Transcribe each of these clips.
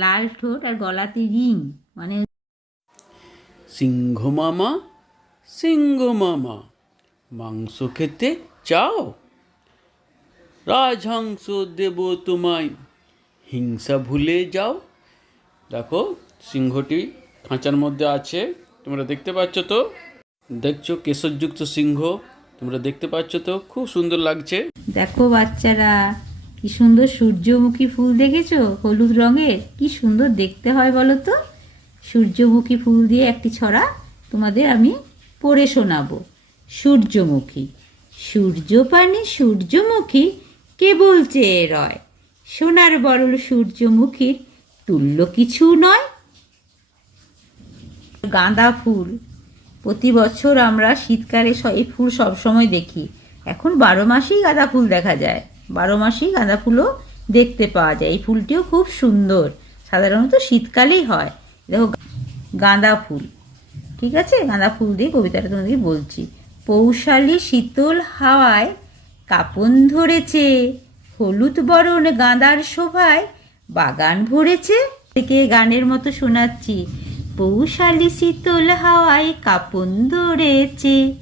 লাল ঠোঁট আর গলাতে রিং মানে সিংহ মামা সিংহ মামা মাংস খেতে চাও? রাজহংস দেব তোমায় হিংসা ভুলে যাও। দেখো সিংহটি খাঁচার মধ্যে আছে তোমরা দেখতে পাচ্ছ তো? দেখছ কেশরযুক্ত সিংহ তোমরা দেখতে পাচ্ছ তো? খুব সুন্দর লাগছে। দেখো বাচ্চারা কি সুন্দর সূর্যমুখী ফুল দেখেছ? হলুদ রঙের। কি সুন্দর দেখতে হয় বলো তো? সূর্যমুখী ফুল দিয়ে একটি ছড়া তোমাদের আমি পড়ে শোনাবো। সূর্যমুখী। সূর্য পানে সূর্যমুখী কে বলছে রয়। সোনার বরল সূর্যমুখীর তুল্য কিছু নয়। গাঁদা ফুল। প্রতি বছর আমরা শীতকালে এই ফুল সবসময় দেখি। এখন বারো মাসেই গাঁদা ফুল দেখা যায়। বারো মাসেই গাঁদা ফুলও দেখতে পাওয়া যায়। এই ফুলটিও খুব সুন্দর। সাধারণত শীতকালেই হয়। দেখো গাঁদা ফুল ঠিক আছে? গাঁদা ফুল দিয়ে কবিতাটা তোমাদেরকে বলছি। পৌশালী শীতল হাওয়ায় কাপন ধরেছে, হলুদ বরণ গাঁদার শোভায় বাগান ভরেছে। থেকে গানের মতো শোনাচ্ছি। পৌশালী শীতল হাওয়ায় কাপন ধরেছে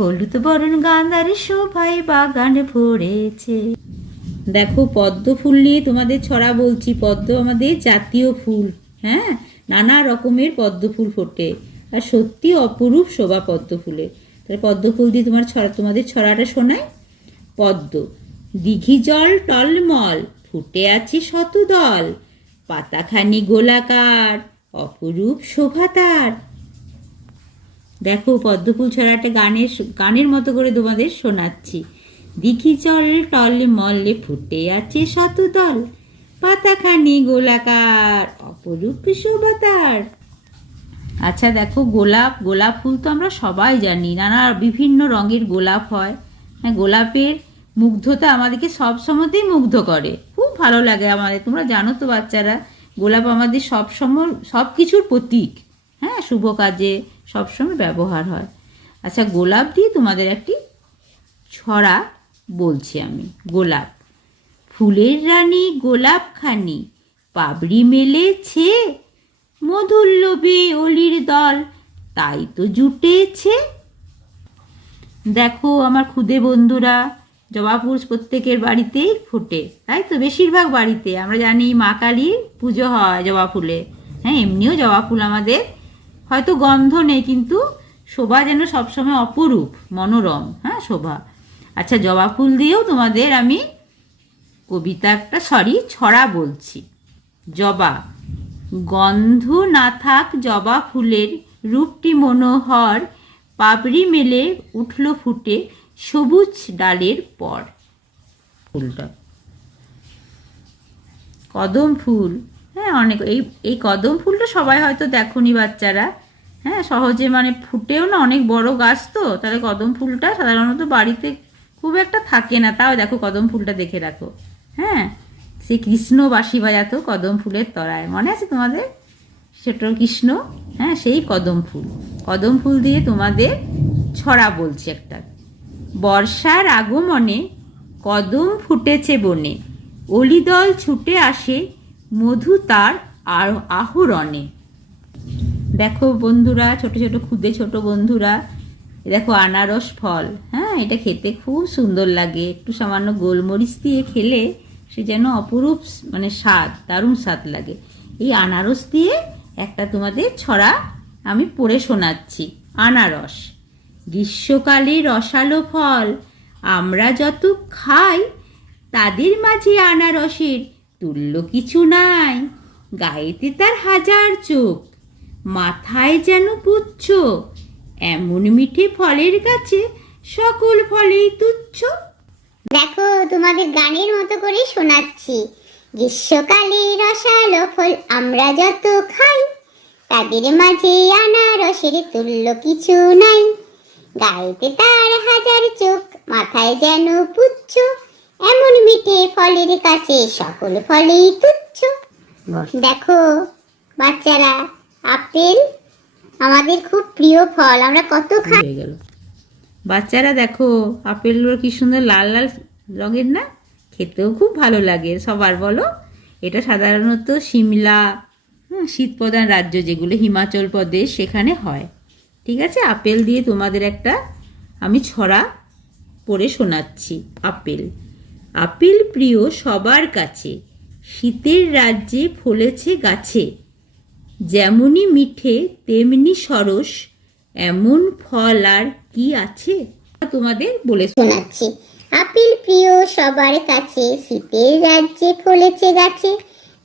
হলুদ বরণ গাঁদার শোভায় বাগান ভরেছে। দেখো, পদ্ম ফুল নিয়ে তোমাদের ছড়া বলছি। পদ্ম আমাদের জাতীয় ফুল হ্যাঁ? নানা রকমের পদ্ম ফুল ফোটে। আর সত্যি অপরূপ শোভা পদ্ম ফুলের তাহলে পদ্ম ফুল দিয়ে তোমার ছড়া, তোমাদের ছড়াটা শোনায় পদ্ম, দিঘি জল টলমল, ফুটে আছে শতদল। পাতাখানি গোলাকার, অপরূপ শোভা তার। দেখো, পদ্মফুল ছড়াটা গানের গানের মতো করে তোমাদের শোনাচ্ছি। দিঘি জল টল মল্লে ফুটে আছে শতদল পাতাখানি গোলাকার, অপরূপ শোভা তার আচ্ছা দেখো, গোলাপ গোলাপ ফুল তো আমরা সবাই জানি, নানা বিভিন্ন রঙের গোলাপ হয়। হ্যাঁ গোলাপের মুগ্ধতা আমাদেরকে সব সময়তেই মুগ্ধ করে। খুব ভালো লাগে আমাদের, তোমরা জানো তো বাচ্চারা, গোলাপ আমাদের সব সময়, সব কিছুর প্রতীক। হ্যাঁ শুভ কাজে সবসময় ব্যবহার হয়। আচ্ছা গোলাপ দিয়ে তোমাদের একটি ছড়া বলছি আমি, গোলাপ। ফুলের রানী গোলাপখানি, পাবড়ি মেলেছে মধুর লোভে অলির দল, তাই তো জুটেছে। দেখো আমার খুদে বন্ধুরা জবা ফুল প্রত্যেকের বাড়িতেই ফোটে, তাই তো? বেশিরভাগ বাড়িতে, আমরা জানি মা কালীর পুজো হয় জবা ফুলে। হ্যাঁ এমনিও জবা ফুল আমাদের হয়তো গন্ধ নেই, কিন্তু শোভা যেন সবসময় অপরূপ, মনোরম হ্যাঁ শোভা। আচ্ছা জবা ফুল দিয়েও তোমাদের আমি কবিতা একটা সরি ছড়া বলছি। জবা, গন্ধ না থাক জবা ফুলের, রূপটি মনোহর, পাপড়ি মেলে উঠল ফুটে সবুজ ডালের পর। ফুলটা। কদম ফুল হ্যাঁ অনেক। এই এই কদম ফুলটা সবাই হয়তো দেখনি বাচ্চারা। হ্যাঁ সহজে মানে ফুটেও না, অনেক বড় গাছ তো। তাহলে কদম ফুলটা সাধারণত বাড়িতে খুব একটা থাকে না। তাও দেখো কদম ফুলটা দেখে রাখো। হ্যাঁ সে কৃষ্ণ বাঁশি বাজাতো কদম ফুলের তরায়। মনে আছে তোমাদের? ছোট কৃষ্ণ? হ্যাঁ সেই কদম ফুল। কদম ফুল দিয়ে তোমাদের ছড়া বলছি একটা। বর্ষার আগমনে কদম ফুটেছে বনে। অলিদল ছুটে আসে মধু তার আর আহরণে। দেখো বন্ধুরা, ছোট ছোট ক্ষুদে ছোট বন্ধুরা দেখো আনারস ফল হ্যাঁ এটা খেতে খুব সুন্দর লাগে। একটু সামান্য গোলমরিচ দিয়ে খেলে সে যেন অপরূপ মানে স্বাদ, দারুণ স্বাদ লাগে। এই আনারস দিয়ে একটা তোমাদের ছড়া আমি পড়ে শোনাচ্ছি। আনারস, গ্রীষ্মকালে রসালো ফল, আমরা যত খাই, তাদের মাঝে আনারসের তুল্য কিছু নাই, গায়েতে তার হাজার চোখ, মাথায় যেন পুচ্ছ, এমন মিঠে ফলের কাছে সকল ফলেই তুচ্ছ। দেখো, তোমাদের গানের মতো করে শোনাচ্ছি। গ্রীষ্মকালে রসালো ফল আমরা যত খাই, তাদের মাঝে আনারসের তুল্য কিছু নাই। গায়েতে তার হাজার চোখ, মাথায় যেন পুচ্ছ এমন মিঠে ফলের কাছে সকল ফলেই তুচ্ছ। দেখো বাচ্চারা আপেল আমাদের খুব প্রিয় ফল আমরা কত খাই গেল। বাচ্চারা দেখো আপেলগুলো কি সুন্দর লাল লাল রঙের না? খেতেও খুব ভালো লাগে সবার বলো। এটা সাধারণত সিমলা হুম, শীতপ্রধান রাজ্য যেগুলো হিমাচল প্রদেশ সেখানে হয়। ঠিক আছে? আপেল দিয়ে তোমাদের একটা আমি ছড়া পড়ে শোনাচ্ছি আপেল। আপেল প্রিয় সবার কাছে, শীতের রাজ্যে ফলেছে গাছে। যেমনই মিঠে, তেমনি সরস, এমন ফল আর কি আছে? তোমাদের বলে শোনাচ্ছি। আপেল প্রিয় সবার কাছে, শীতের রাজ্যে ফলেছে গাছে।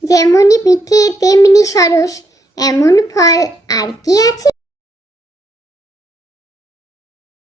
যেমনই পিঠে তেমনি সরস, এমন ফল আর কি আছে?